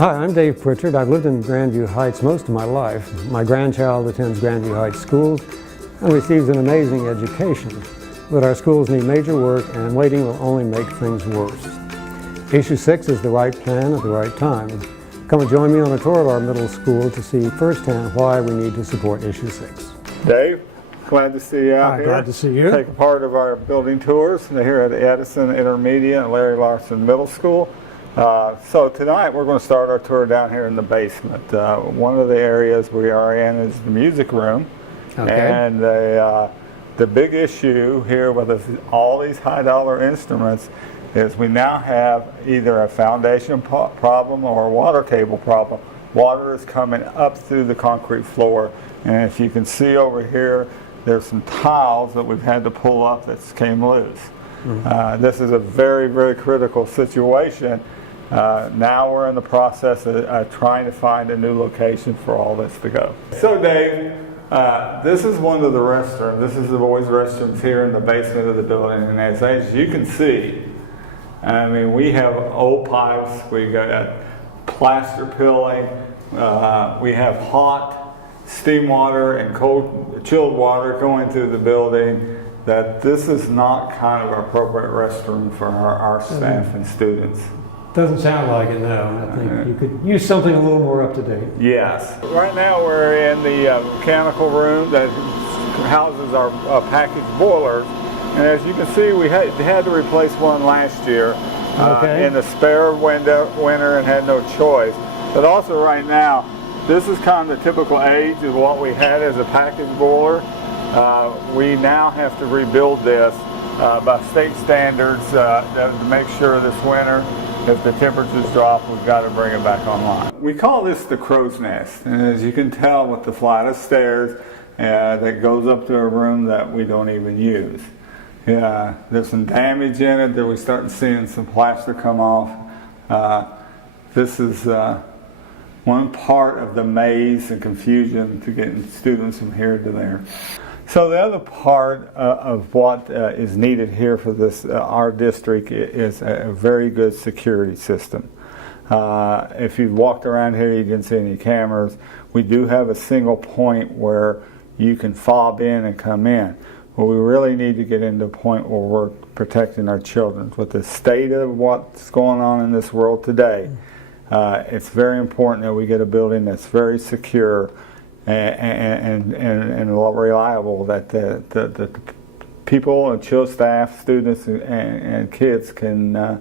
Hi, I'm Dave Pritchard. I've lived in Grandview Heights most of my life. My grandchild attends Grandview Heights schools and receives an amazing education. But our schools need major work, and waiting will only make things worse. Issue 6 is the right plan at the right time. Come and join me on a tour of our middle school to see firsthand why we need to support Issue 6. Dave, glad to see you out here. Glad to see you. Take a part of our building tours here at Edison Intermediate and Larson Middle School. So tonight we're going to start our tour down here in the basement. One of the areas we are in is the music room. Okay. And the big issue here with all these high-dollar instruments is we now have either a foundation problem or a water table problem. Water is coming up through the concrete floor, and if you can see over here, there's some tiles that we've had to pull up that came loose. Mm-hmm. This is a very, very critical situation. Now we're in the process of trying to find a new location for all this to go. So Dave, this is one of the restrooms. This is the boys' restrooms here in the basement of the building, and as you can see, I mean, we have old pipes, we got plaster peeling, we have hot steam water and cold chilled water going through the building. That this is not kind of an appropriate restroom for our staff and students. Doesn't sound like it, no. I think you could use something a little more up to date. Yes. Right now we're in the mechanical room that houses our package boilers. And as you can see, we had to replace one last year in the spare winter and had no choice. But also right now, this is kind of the typical age of what we had as a package boiler. We now have to rebuild this by state standards to make sure this winter, if the temperatures drop, we've got to bring it back online. We call this the crow's nest, and as you can tell with the flight of stairs that goes up to a room that we don't even use. There's some damage in it that we're starting seeing some plaster come off. This is one part of the maze and confusion to getting students from here to there. So the other part of what is needed here for this our district is a very good security system. If you walked around here, you didn't see any cameras. We do have a single point where you can fob in and come in. But we really need to get into a point where we're protecting our children. With the state of what's going on in this world today, it's very important that we get a building that's very secure and reliable, that the people and chill staff, students, and kids can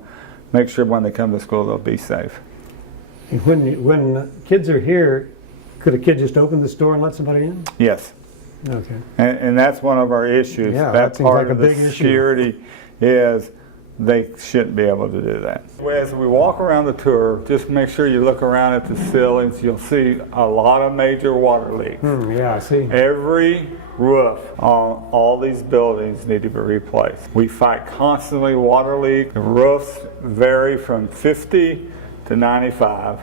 make sure when they come to school they'll be safe. When kids are here, could a kid just open this door and let somebody in? Yes. Okay. And that's one of our issues. Yeah, that part like of the security is they shouldn't be able to do that. As we walk around the tour, just make sure you look around at the ceilings. You'll see a lot of major water leaks. Yeah, I see. Every roof on all these buildings need to be replaced. We fight constantly water leaks. The roofs vary from 50 to 95.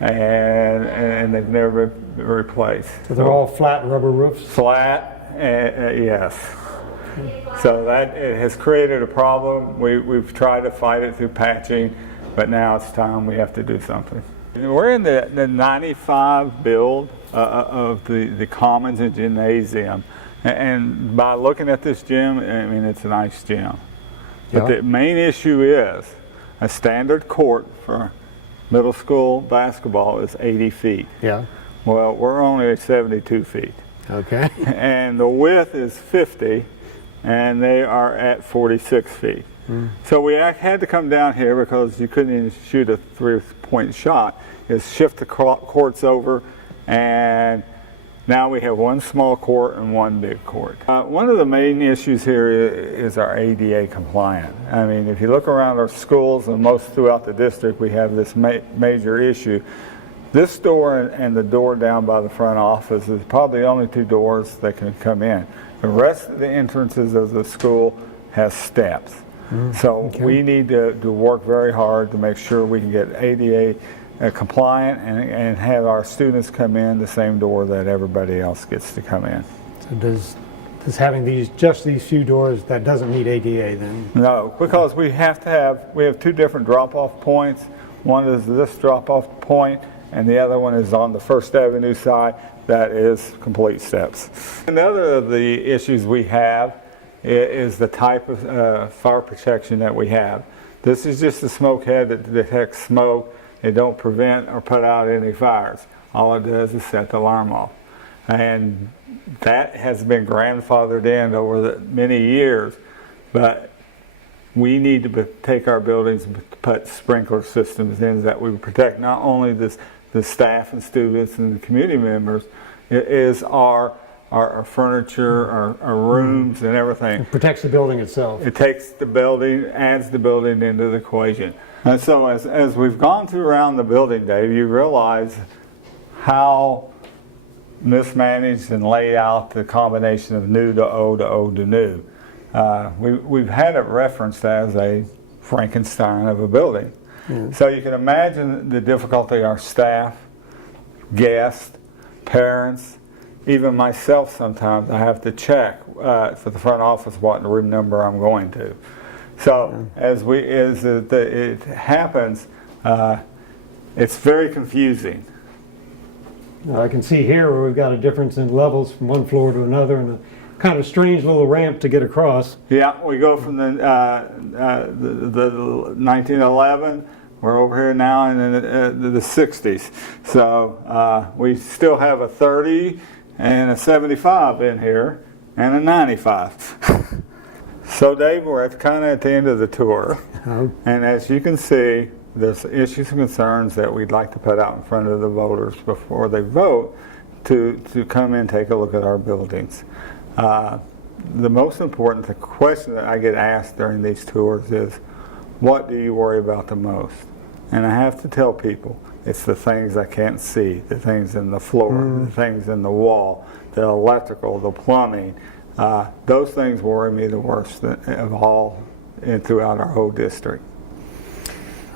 And they've never been replaced. So they're all flat rubber roofs? Flat, yes. So that it has created a problem. We've tried to fight it through patching, but now it's time we have to do something. We're in the 95 build of the Commons and Gymnasium. And by looking at this gym, I mean, it's a nice gym. But the main issue is a standard court for middle school basketball is 80 feet. Yeah. Well, we're only at 72 feet. Okay. And the width is 50, and they are at 46 feet. So we had to come down here because you couldn't even shoot a three-point shot. Is shift the courts over, and now we have one small court and one big court. One of the main issues here is our ADA compliant. I mean, if you look around our schools and most throughout the district, we have this major issue. This door and the door down by the front office is probably the only two doors that can come in. The rest of the entrances of the school has steps. So we need to work very hard to make sure we can get ADA compliant and have our students come in the same door that everybody else gets to come in. So does having just these few doors, that doesn't meet ADA then? No, because we have two different drop-off points. One is this drop-off point, and the other one is on the First Avenue side. That is complete steps. Another of the issues we have is the type of fire protection that we have. This is just a smoke head that detects smoke. It don't prevent or put out any fires. All it does is set the alarm off. And that has been grandfathered in over the many years, but we need to take our buildings and put sprinkler systems in that we protect not only the staff and students and the community members, it is our furniture, our rooms and everything. It protects the building itself. It takes the building, adds the building into the equation. And so as we've gone through around the building, Dave, you realize how mismanaged and laid out the combination of new to old to old to new. We've had it referenced as a Frankenstein of a building. Yeah. So you can imagine the difficulty our staff, guests, parents, even myself sometimes, I have to check for the front office what room number I'm going to. So as it happens, it's very confusing. I can see here where we've got a difference in levels from one floor to another, and a kind of strange little ramp to get across. Yeah, we go from the 1911. We're over here now in the 60s. So we still have a 30 and a 75 in here, and a 95. So Dave, we're kind of at the end of the tour. Oh. And as you can see, there's issues and concerns that we'd like to put out in front of the voters before they vote to come in and take a look at our buildings. The most important question that I get asked during these tours is, what do you worry about the most? And I have to tell people, it's the things I can't see, the things in the floor, the things in the wall, the electrical, the plumbing. Those things worry me the worst of all throughout our whole district.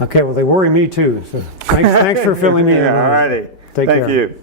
Okay, well, they worry me too. So thanks for filling me in. All righty. Take care. Thank you.